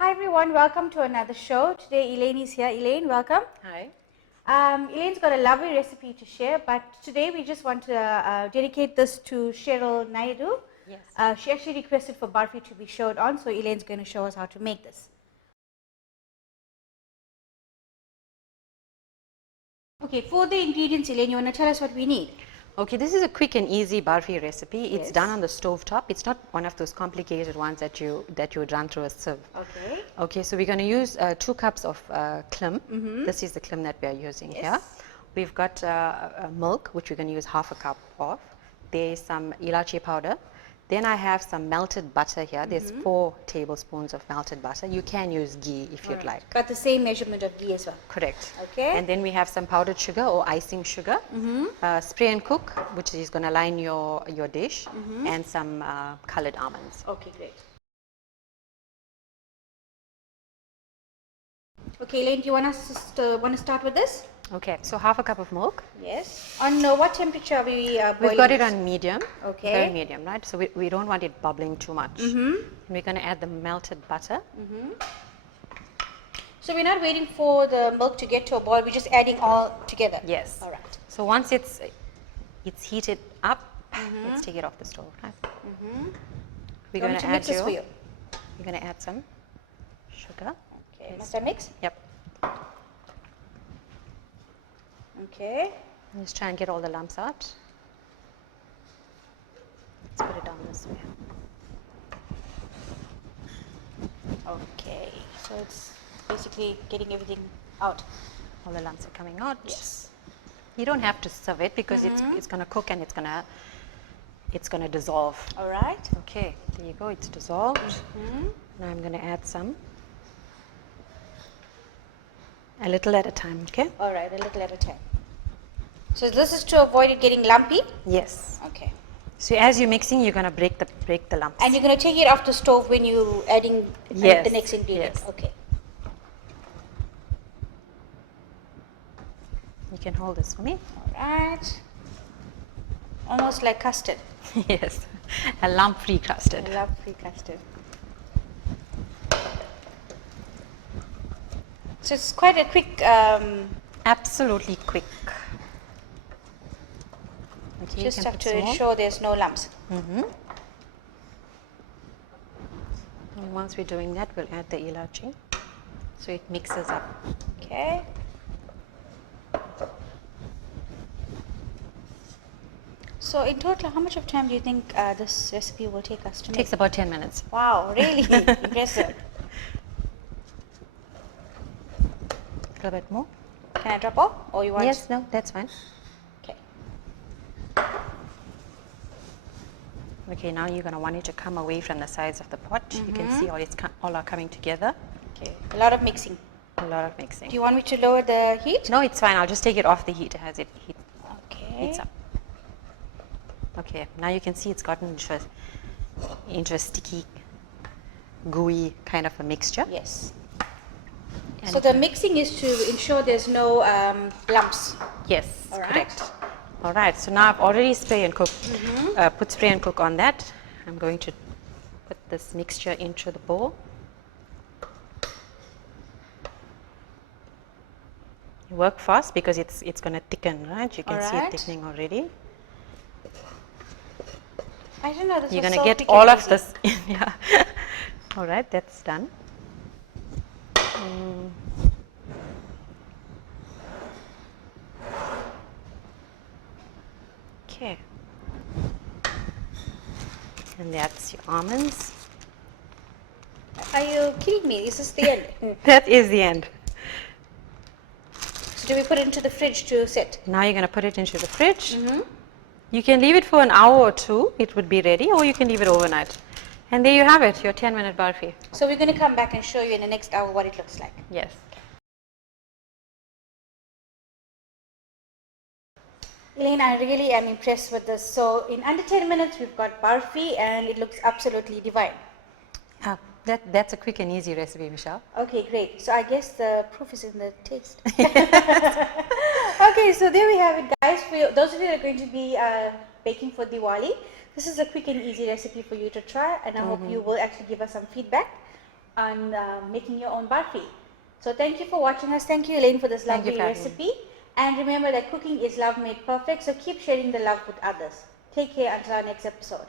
Hi everyone, welcome to another show. Today Elaine is here. Elaine, welcome. Hi. Elaine's got a lovely recipe to share, but today we just want to dedicate this to Cheryl Naidu. Yes. She actually requested for Burfee to be showed on, so Elaine's going to show us how to make this. Okay, for the ingredients, Elaine, you want to tell us what we need? Okay, this is a quick and easy Burfee recipe. It's Yes. done on the stove top. It's not one of those complicated ones that you would run through a sieve. Okay. Okay, so we're going to use 2 cups of klim. This is the klim that we are using here. We've got milk, which we're going to use half a cup of. There's some elachie powder. Then I have some melted butter here. There's 4 tablespoons of melted butter. You can use ghee if you'd like. But the same measurement of ghee as well. Correct. Okay. And then we have some powdered sugar or icing sugar, spray and cook, which is going to line your dish, and some colored almonds. Okay, great. Okay, Elaine, do you want us to start with this? Okay, so half a cup of milk. Yes. On what temperature are we boiling? We've got it this? on medium. Okay. Very medium, right? So we don't want it bubbling too much. And we're going to add the melted butter. So we're not waiting for the milk to get to a boil, we're just adding all together? Yes. All right. So once it's heated up, let's take it off the stove, right? We're going to add for you. We're going to add some sugar. Okay, must I mix? Yep. Okay. Just try and get all the lumps out. Let's put it down this way. Okay, so it's basically getting everything out. All the lumps are coming out. Yes. You don't have to serve it because it's going to cook and it's going to dissolve. All right. Okay, there you go. It's dissolved. Now I'm going to add some. A little at a time, okay? All right, a little at a time. So this is to avoid it getting lumpy? Yes. Okay. So as you're mixing, you're going to break the lumps. And you're going to take it off the stove when you're adding Yes, the next ingredient? yes. Okay. You can hold this for me. All right. Almost like custard. Yes. A lump-free custard. I love free custard. So it's quite a quick, Absolutely quick. Okay, just you can have put to some more. ensure there's no lumps. And once we're doing that, we'll add the elachie. So it mixes up. Okay. So in total, how much of time do you think this recipe will take us to It make? takes about 10 minutes. Wow, really impressive. A little bit more. Can I drop off, or you want? Yes, no, that's fine. Okay. Okay, now you're going to want it to come away from the sides of the pot. You can see all are coming together. Okay. A lot of mixing. A lot of mixing. Do you want me to lower the heat? No, it's fine. I'll just take it off the heat as it Okay. heats up. Okay, now you can see it's gotten into a sticky, gooey kind of a mixture. Yes. And So the mixing is to ensure there's no lumps. yes, All right. correct. All right, so now I've already spray and cook, put spray and cook on that. I'm going to put this mixture into the bowl. You work fast because it's going to thicken, right? You can see All it right. thickening already. I didn't know this You're was going to so get quick all and of easy. this in. Yeah. All right, that's done. Okay. And that's your almonds. Are you kidding me? Is this the end? That is the end. So do we put it into the fridge to sit? Now you're going to put it into the fridge. You can leave it for an hour or 2, it would be ready, or you can leave it overnight. And there you have it, your 10-minute Burfee. So we're going to come back and show you in the next hour what it looks like. Yes. Elaine, I really am impressed with this. So in under 10 minutes, we've got Burfee and it looks absolutely divine. That's a quick and easy recipe, Michelle. Okay, great. So I guess the proof is in the taste. Okay, so there we have it, guys. For those of you that are going to be baking for Diwali, this is a quick and easy recipe for you to try, and I hope you will actually give us some feedback. on making your own barfi. So thank you for watching us. Thank you, Elaine, for this Thank you lovely for having me. recipe. And remember that cooking is love made perfect, so keep sharing the love with others. Take care until our next episode.